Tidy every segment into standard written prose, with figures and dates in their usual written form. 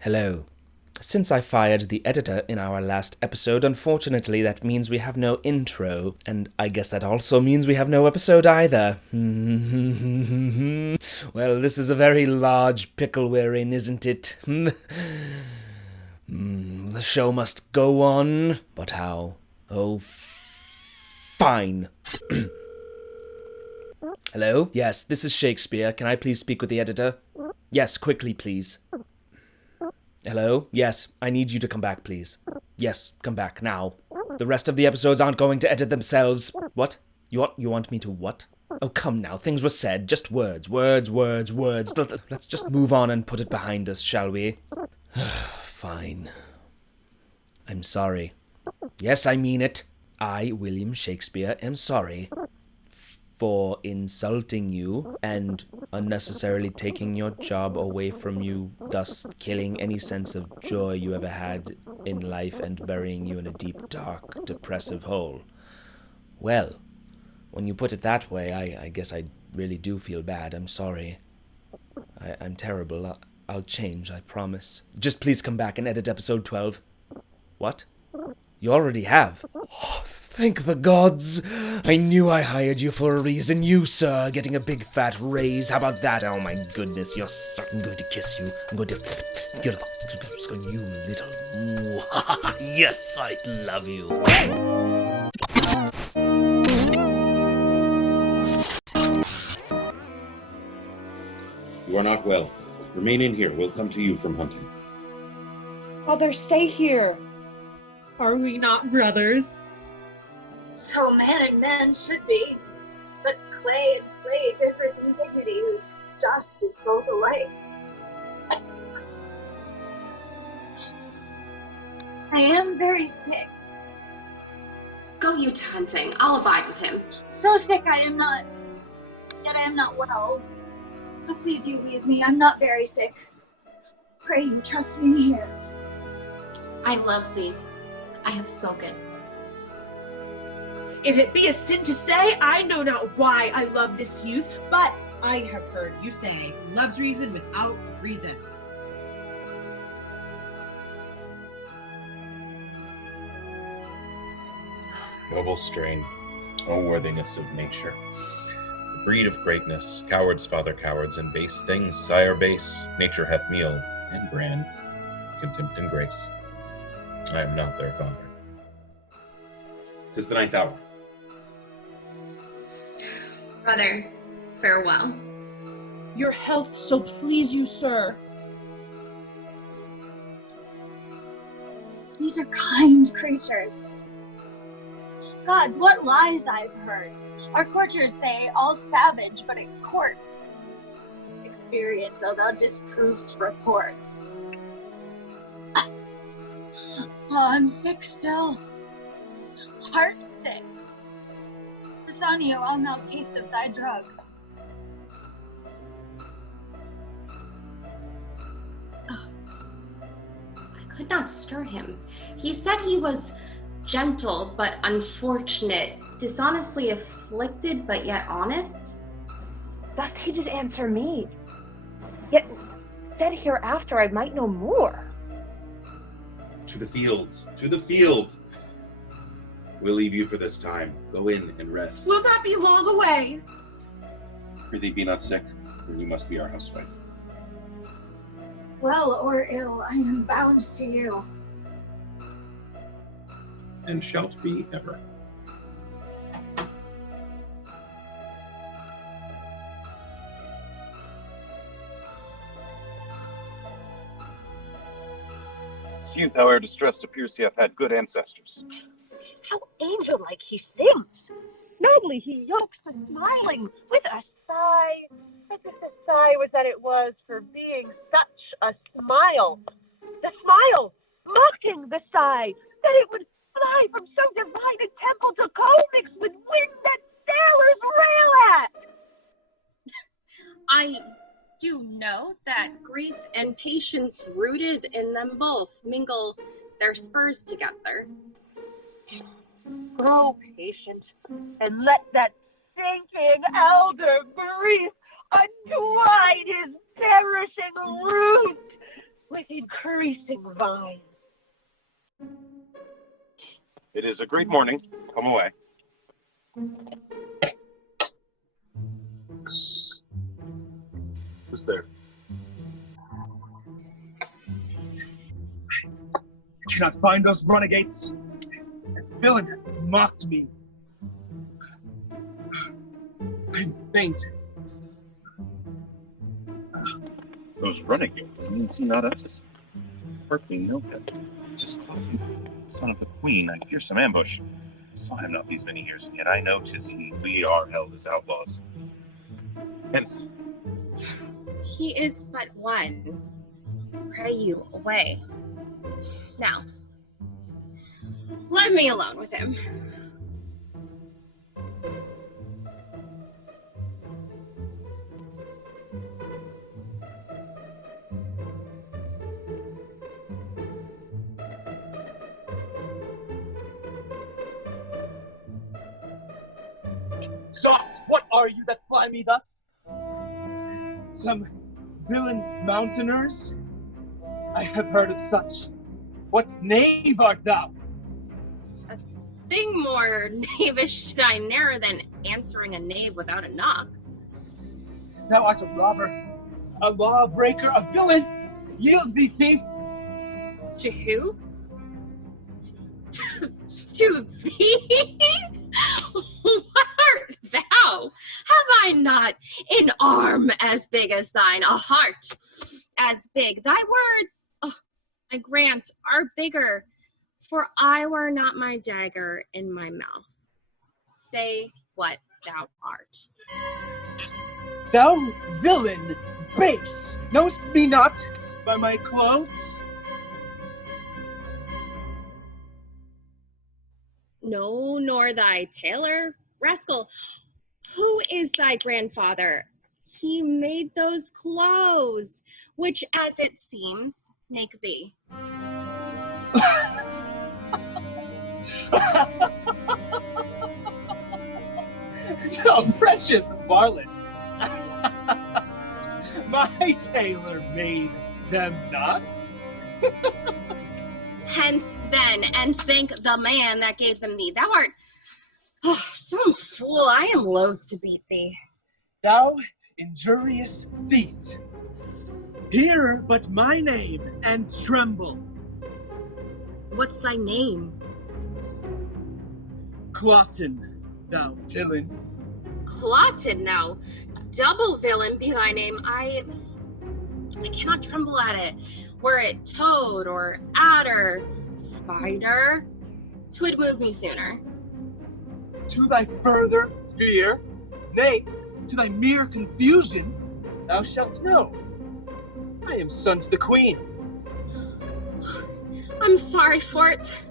Hello. Since I fired the editor in our last episode, unfortunately that means we have no intro, and I guess that also means we have no episode either. Well, this is a very large pickle we're in, isn't it? The show must go on, but how? Oh, fine. Hello? Yes, this is Shakespeare. Can I please speak with the editor? Yes, quickly, please. Hello? Yes, I need you to come back, please. Yes, come back, now. The rest of the episodes aren't going to edit themselves. What? You want me to what? Oh, come now, things were said. Just words. Let's just move on and put it behind us, shall we? Fine. I'm sorry. Yes, I mean it. I, William Shakespeare, am sorry for insulting you and unnecessarily taking your job away from you, thus killing any sense of joy you ever had in life and burying you in a deep, dark, depressive hole. Well, when you put it that way, I guess I really do feel bad. I'm sorry. I'm terrible. I'll change, I promise. Just please come back and edit episode 12. What? You already have? Oh, thank the gods. I knew I hired you for a reason. You, sir, getting a big fat raise. How about that? Oh my goodness, I'm going to kiss you. I'm going to... You little... Yes, I love you. You are not well. Remain in here. We'll come to you from hunting. Mother, stay here. Are we not brothers? So man and man should be, but clay and clay differs in dignity, whose dust is both alike. I am very sick. Go you to hunting. I'll abide with him. So sick I am not, yet I am not well. So please you leave me, I'm not very sick. Pray you trust me here. I love thee. I have spoken. If it be a sin to say, I know not why I love this youth, but I have heard you say, love's reason without reason. Noble strain, O worthiness of nature. The breed of greatness, cowards father cowards, and base things sire base. Nature hath meal and bran, contempt and grace. I am not their father. 'Tis the 9th hour. Brother, farewell. Your health so please you, sir. These are kind creatures. Gods, what lies I've heard. Our courtiers say all savage, but at court. Experience, oh thou disprovest report. Oh, I'm sick still. Heart sick. Pisanio, I'll now taste of thy drug. I could not stir him. He said he was gentle but unfortunate, dishonestly afflicted but yet honest. Thus he did answer me, yet said hereafter I might know more. To the field, to the field! We'll leave you for this time. Go in and rest. Will not be long away. Prithee be not sick, for you must be our housewife. Well or ill, I am bound to you. And shalt be ever. Youth, however distressed, appears to have had good ancestors. How angel-like he sings! Nobly he yokes the smiling with a sigh, as if the sigh was that it was for being such a smile. The smile, mocking the sigh, that it would fly from so divine a temple to commix with wind that sailors rail at. I do know that grief and patience rooted in them both mingle their spurs together. Grow patient, and let that sinking elder grief undo vines. It is a great morning. Come away. Who's there? I cannot find those renegades. That villain mocked me. I'm faint. Those renegades means he not us. Hardly know him. Just Cloten, son of the queen. I fear some ambush. Saw him not these many years, and yet I know 'tis he. We are held as outlaws. Hence. He is but one. Pray you away. Now, let me alone with him. Soft! What are you that fly me thus? Some villain mountaineers? I have heard of such. What knave art thou? A thing more knavish should I ne'er than answering a knave without a knock. Thou art a robber, a lawbreaker, a villain! Yield thee, thief! To who? To thee? What art thou? Have I not an arm as big as thine, a heart as big? Thy words, I grant, are bigger, for I wear not my dagger in my mouth. Say what thou art. Thou villain, base! Know'st me not by my clothes? No, nor thy tailor, rascal. Who is thy grandfather? He made those clothes, which, as it seems, make thee. Oh, precious varlet! My tailor made them not. Hence, then, and thank the man that gave them thee. Thou art some fool. I am loath to beat thee. Thou injurious thief! Hear but my name and tremble. What's thy name? Cloten, thou villain. Cloten, thou double villain be thy name. I cannot tremble at it. Were it toad or adder, spider, 'twould move me sooner. To thy further fear, nay, to thy mere confusion, thou shalt know. I am son to the queen. I'm sorry for it,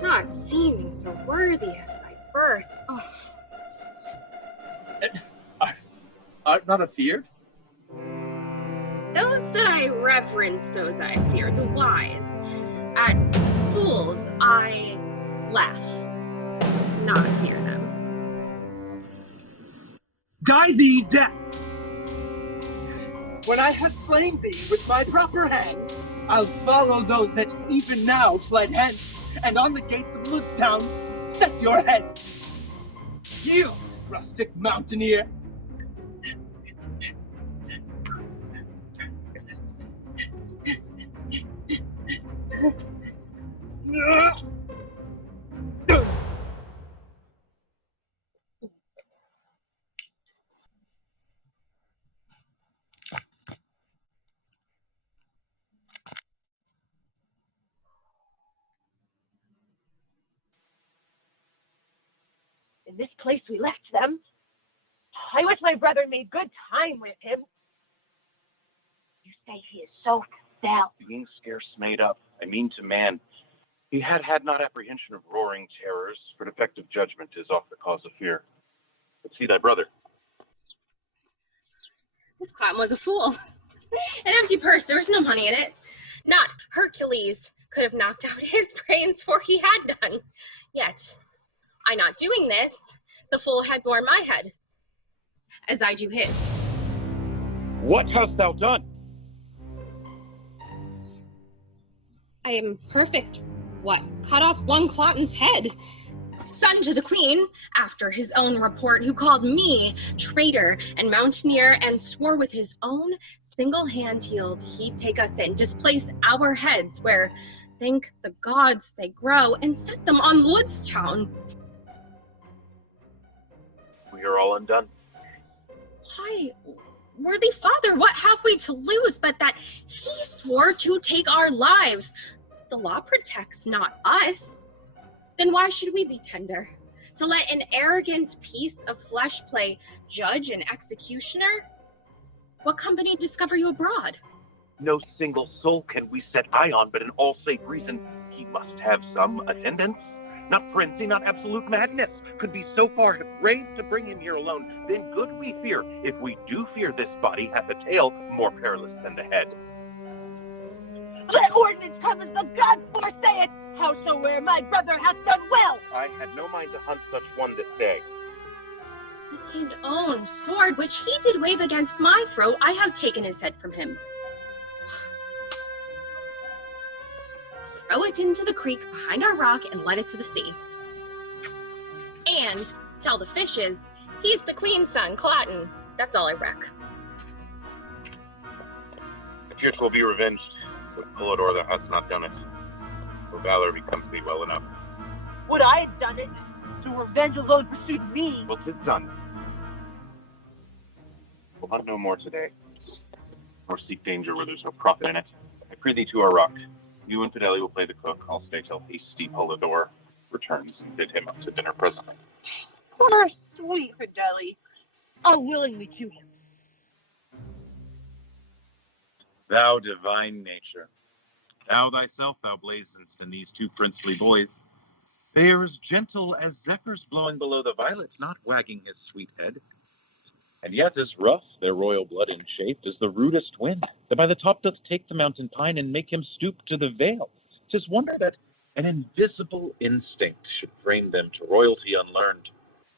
not seeming so worthy as thy birth. Art not afeard? Those that I reverence, those I fear, the wise. At fools I laugh, not fear them. Die thee death! When I have slain thee with my proper hand, I'll follow those that even now fled hence, and on the gates of Ludstown set your heads. Yield, rustic mountaineer! In this place we left them. I wish my brother made good time with him. You say he is so fell. Being scarce made up, I mean to man. He had not apprehension of roaring terrors, for defective judgment is oft the cause of fear. But see thy brother. This Cloten was a fool. An empty purse, there was no money in it. Not Hercules could have knocked out his brains, for he had none. Yet, I not doing this, the fool had borne my head, as I do his. What hast thou done? I am perfect. What? Cut off one Cloten's head. Son to the queen, after his own report, who called me traitor and mountaineer and swore with his own single hand he'd take us in, displace our heads where, thank the gods, they grow, and set them on Woodstown. We are all undone. Why, worthy father, what have we to lose but that he swore to take our lives? The law protects not us. Then why should we be tender? To let an arrogant piece of flesh play judge and executioner? What company discover you abroad? No single soul can we set eye on, but in all safe reason, he must have some attendance. Not frenzy, not absolute madness. Could be so far brave to bring him here alone. Then good we fear. If we do fear this body hath a tail more perilous than the head. Let ordinance come as the gods foresay it! Howsoe'er my brother hath done well! I had no mind to hunt such one this day. With his own sword, which he did wave against my throat, I have taken his head from him. Throw it into the creek behind our rock and let it to the sea. And tell the fishes, he's the queen's son, Cloten. That's all I reck. I fear 'twill be revenged. With Philidor thou hast not done it. For valor becomes thee well enough. Would I had done it, to revenge alone pursued me. Well, 'tis done. We'll hunt no more today, nor seek danger where there's no profit in it. I prithee to our rock. You and Fideli will play the cook. I'll stay till hasty Philidor returns and bid him up to dinner presently. Poor sweet Fideli. I'll willingly to him. Thou divine nature, thou thyself thou blazonst in these two princely boys. They are as gentle as zephyrs blowing below the violets, not wagging his sweet head. And yet as rough their royal blood in shape as the rudest wind, that by the top doth take the mountain pine and make him stoop to the vale. 'Tis wonder that an invisible instinct should frame them to royalty unlearned,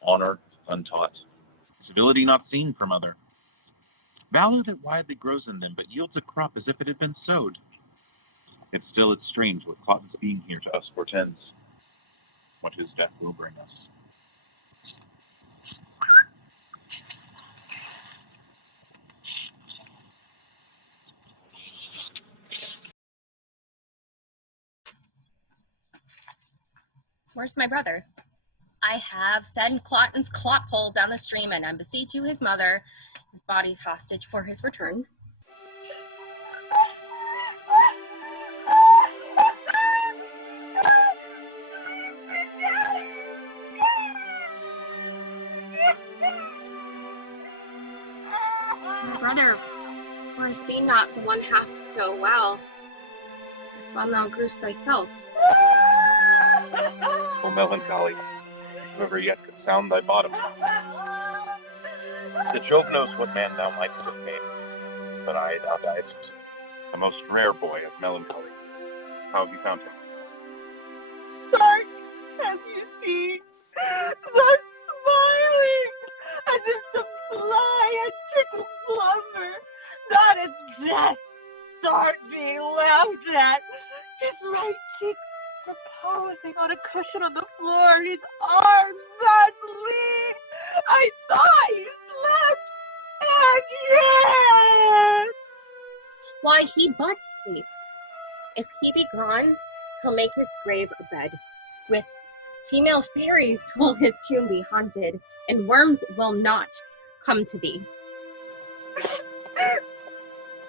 honor untaught, civility not seen from other. Valor that widely grows in them, but yields a crop as if it had been sowed. Yet still it's strange what Cloten's being here to us portends, what his death will bring us. Where's my brother? I have sent Cloten's clot pole down the stream and embassy to his mother. His body's hostage for his return. My brother, whereas be not the one half so well, as one thou grewst thyself. O melancholy, whoever yet could sound thy bottom. The Jove knows what man thou mightst have made, but thou diedst a most rare boy of melancholy. How have you found him? Stark, as you see, thus smiling, as if to fly and trickle slumber, not as death, start being laughed at, his right cheek reposing on a cushion on the floor, his arms unlean. I thought he slept, and yet... Why, he but sleeps. If he be gone, he'll make his grave a bed. With female fairies will his tomb be haunted, and worms will not come to thee.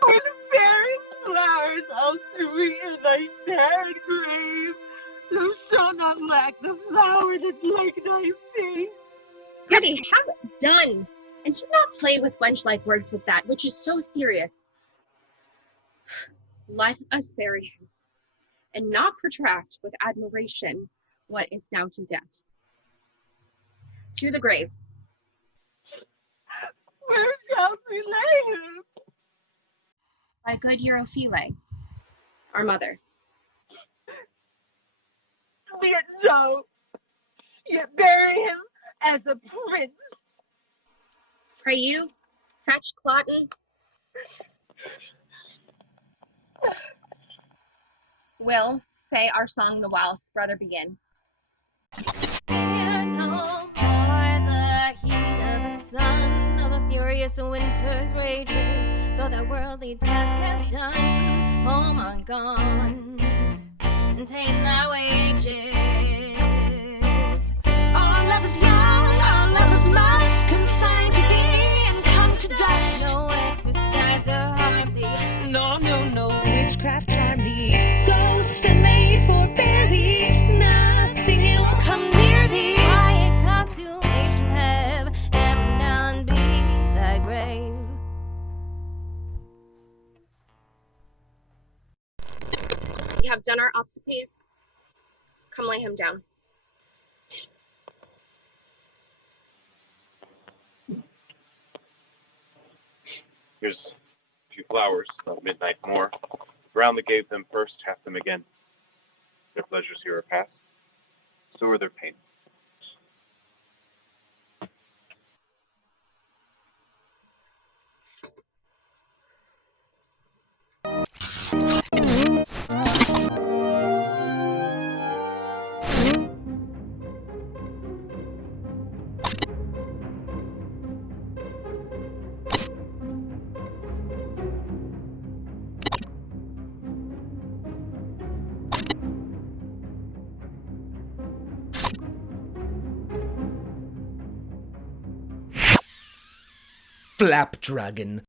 With bearing flowers all sweet in thy dead grave, thou shalt not lack the flower that like thy face. Pretty, have it done, and do not play with wench-like words with that, which is so serious. Let us bury him, and not protract with admiration what is now to debt. To the grave. Where shall we lay him? By good Europhile, our mother. Be it so, yet bury him as a prince. Pray you, fetch Cloten. Will, say our song the whilst brother begin. Fear no more the heat of the sun, or the furious winter's rages, though that worldly task has done. Home on gone, and take thy wages. Our love is young, our love is must, consigned to be and come to dust. No exercise or harm thee. No, no, no witchcraft charm thee. Ghost and they forbear thee. Nothing ill come near thee. Quiet consummation have, and none be thy grave. We have done our obsequies. Come lay him down. Here's a few flowers, of midnight more. Ground that gave them first hath them again. Their pleasures here are past, so are their pains. Flapdragon.